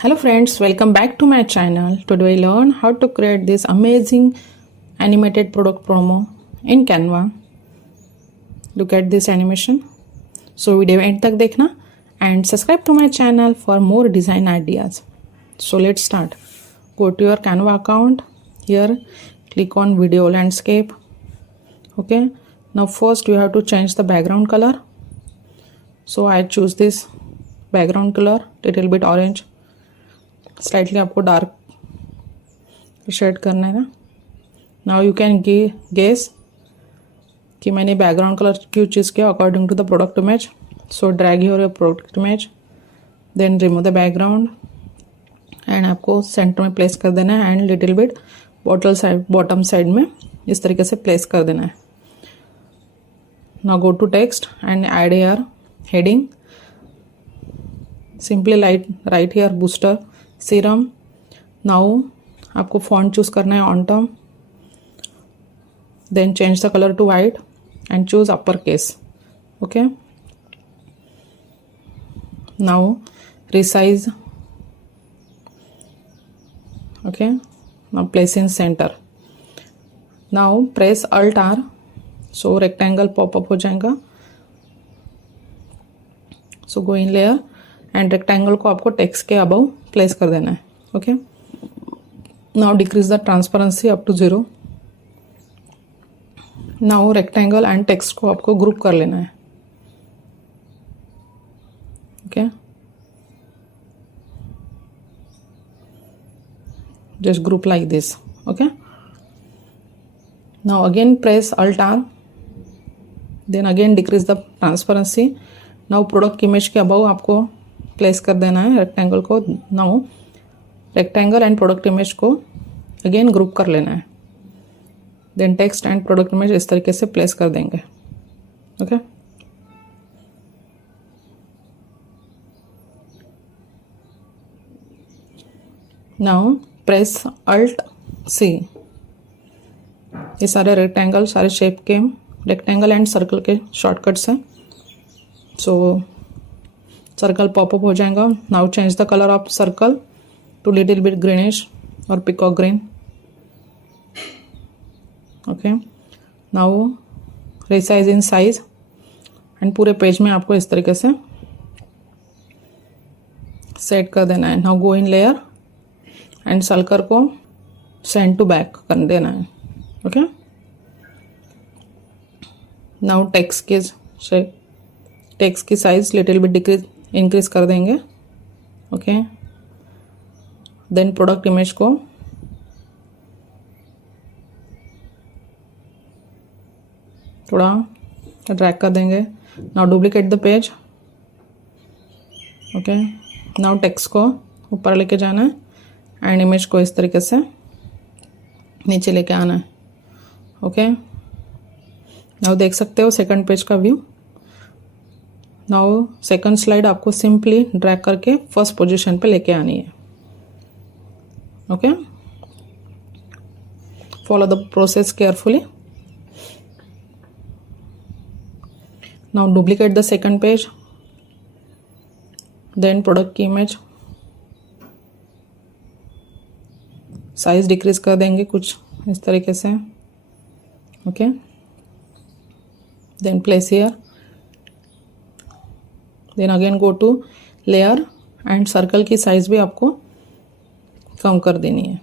Hello friends, welcome back to my channel. Today we learn how to create this amazing animated product promo in Canva. Look at this animation. So video end तक देखना and subscribe to my channel for more design ideas. So let's start. Go to your Canva account. Here click on video landscape. Okay. Now first you have to change the background color. So I choose this background color, little bit orange. Slightly आपको dark shade करना है ना. Now you can guess कि मैंने background colour क्यों choose किया according to the product image. So drag your product image, then remove the background and आपको centre में प्लेस कर देना है and little bit bottom side में इस तरीके से प्लेस कर देना है. Now go to text and add here heading. Simply write here booster serum. Now आपको फॉन्ट चूज करना है on term, then change the colour to white and choose upper case. Okay. Now resize. Okay. Now place in centre. Now press alt R. So rectangle popup हो जाएगा. So go in layer and rectangle को आपको text के above place कर देना है. Okay. Now decrease the transparency up to 0. Now rectangle and text को आपको ग्रुप कर लेना है. Okay. Just group like this. Okay. Now again press alt R, then again decrease the transparency. Now product image के above आपको place कर देना है रेक्टेंगल को. Now rectangle and product image को अगेन ग्रुप कर लेना है. Then text and product image इस तरीके से प्लेस कर देंगे. Okay. Now press alt C. ये सारे रेक्टेंगल, सारे शेप के रेक्टेंगल एंड सर्कल के शॉर्टकट्स हैं. सो सर्कल पॉपअप हो जाएगा. Now change the colour of circle to little bit greenish और peacock green. Okay. Now resize in size and पूरे पेज में आपको इस तरीके से सेट कर देना है. Now go in layer and circle को सेंड टू बैक कर देना है. ओके. नाउ टेक्स्ट की साइज लिटिल बिट इंक्रीज कर देंगे. ओके. देन प्रोडक्ट इमेज को थोड़ा ड्रैग कर देंगे. Now duplicate the page. Okay. Now text को ऊपर लेके जाना है एंड इमेज को इस तरीके से नीचे लेके आना है. ओके. नाउ देख सकते हो सेकंड पेज का व्यू. नाउ सेकंड स्लाइड आपको सिंपली ड्रैग करके फर्स्ट पोजीशन पे लेके आनी है. Okay. Follow the process carefully. Now duplicate the second page, then product की इमेज साइज डिक्रीज कर देंगे कुछ इस तरीके से. Okay. Then place here, then again go to layer and circle की साइज भी आपको कम कर देनी है.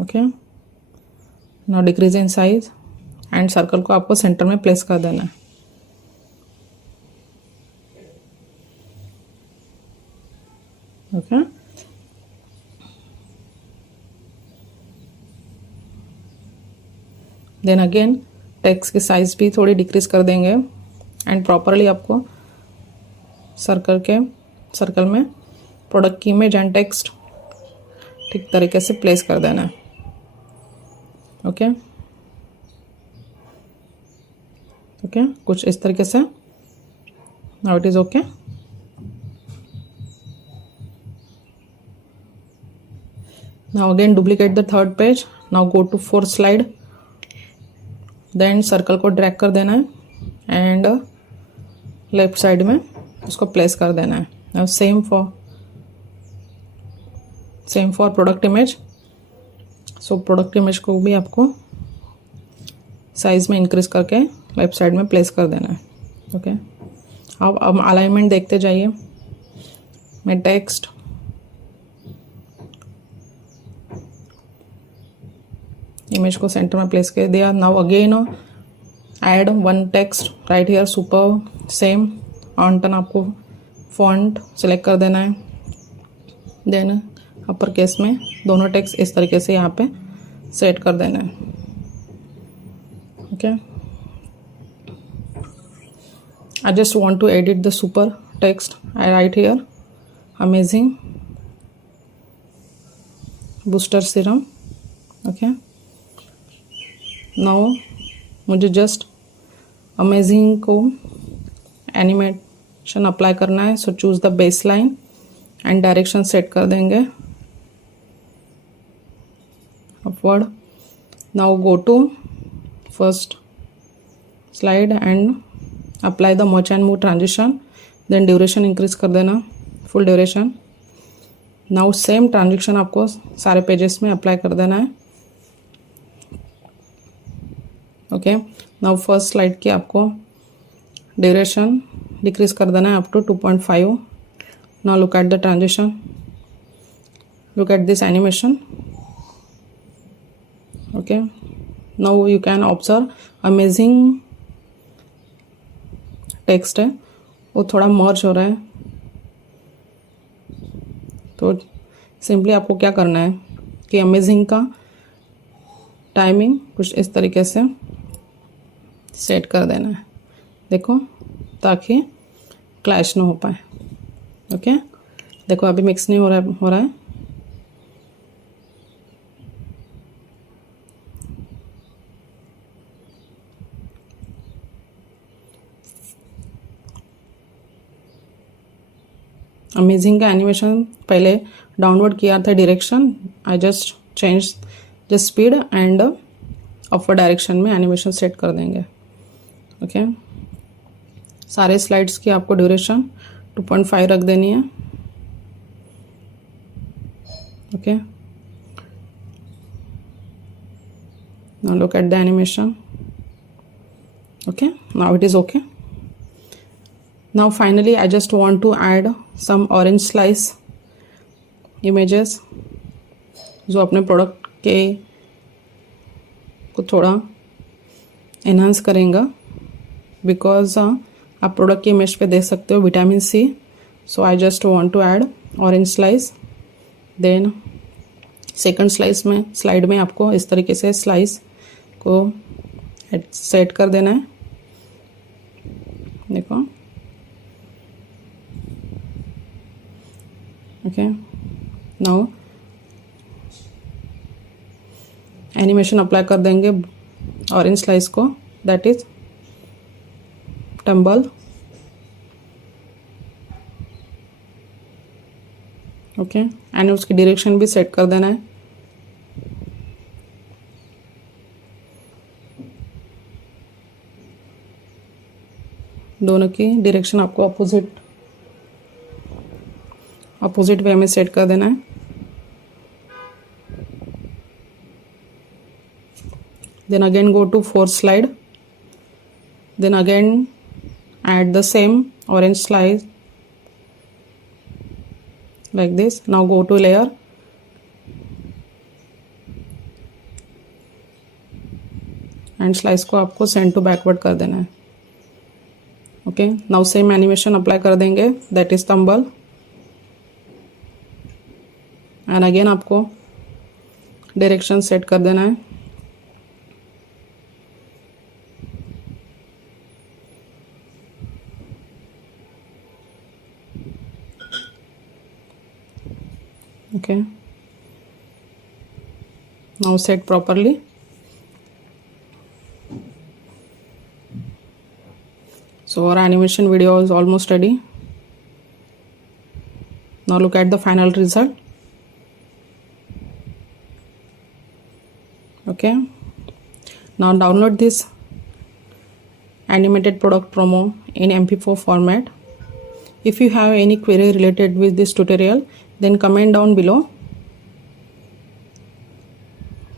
Okay. Now decrease in size and circle को आपको सेंटर में प्लेस कर देना है. ओके. देन अगेन टेक्स्ट की साइज भी थोड़ी डिक्रीज कर देंगे एंड प्रॉपरली आपको सर्कल में प्रोडक्ट की इमेज एंड टेक्स्ट ठीक तरीके से प्लेस कर देना है. ओके. ओके. कुछ इस तरीके से. Now it is okay. Now again duplicate the third page. Now go to fourth slide, then circle को ड्रैग कर देना है एंड लेफ्ट साइड में उसको प्लेस कर देना है. now same for product image. So product image को भी आपको साइज में इंक्रीज करके लेफ्ट साइड में प्लेस कर देना है. ओके, अब अलाइनमेंट देखते जाइए. मैं टेक्स्ट इमेज को सेंटर में प्लेस कर दिया. Now again add one text right here, super same on turn आपको फॉन्ट सेलेक्ट कर देना है. देन अपर केस में दोनों टेक्स्ट इस तरीके से यहाँ पे सेट कर देना है. Okay, I just want to edit the super text. I write here amazing booster serum. Okay, now मुझे जस्ट अमेजिंग को एनिमेशन अप्लाई करना है. So choose the base line and direction set कर देंगे upward. Now go to first slide and apply the merge and move transition. Then duration increase कर देना, full duration. Now same transition आपको सारे pages में apply कर देना है. ओके, नाउ फर्स्ट स्लाइड की आपको ड्यूरेशन डिक्रीज कर देना है up to 2.5. Now look at the transition, look at this animation. Okay, now you can observe amazing text है वो थोड़ा मर्ज हो रहा है. तो सिंपली आपको क्या करना है कि अमेजिंग का टाइमिंग कुछ इस तरीके से सेट कर देना है. देखो, ताकि क्लैश ना हो पाए. ओके, देखो अभी मिक्स नहीं हो रहा है. अमेजिंग का एनिमेशन पहले डाउनवर्ड किया था direction. I just change the speed and upward direction में एनिमेशन सेट कर देंगे. ओके, सारे स्लाइड्स की आपको ड्यूरेशन 2.5 रख देनी है. Okay, now look at the animation. Okay, now it is okay. Now finally I just want to add some orange slice images जो अपने प्रोडक्ट के को थोड़ा एनहांस करेंगे. बिकॉज आप प्रोडक्ट की इमेज पे देख सकते हो vitamin C. So I just want to add orange slice. Then second slide में आपको इस तरीके से स्लाइस को सेट कर देना है. देखो, ओके, नाउ एनिमेशन अप्लाई कर देंगे ऑरेंज स्लाइस को, that is tumble. Okay, and उसकी डायरेक्शन भी सेट कर देना है. दोनों की डायरेक्शन आपको अपोजिट वे में सेट कर देना है. Then again go to fourth slide. Then again add the same orange slice like this. Now go to layer. And slice को आपको सेंड टू बैकवर्ड कर देना है. Okay, now same animation apply कर देंगे, दैट इज थंबल. एंड अगेन आपको direction set कर देना है. Okay, now set properly. So our animation video is almost ready. Now look at the final result. Okay, now download this animated product promo in MP4 format. If you have any query related with this tutorial, then comment down below.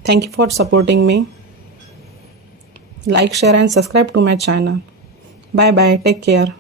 Thank you for supporting me. Like, share and subscribe to my channel. Bye bye. Take care.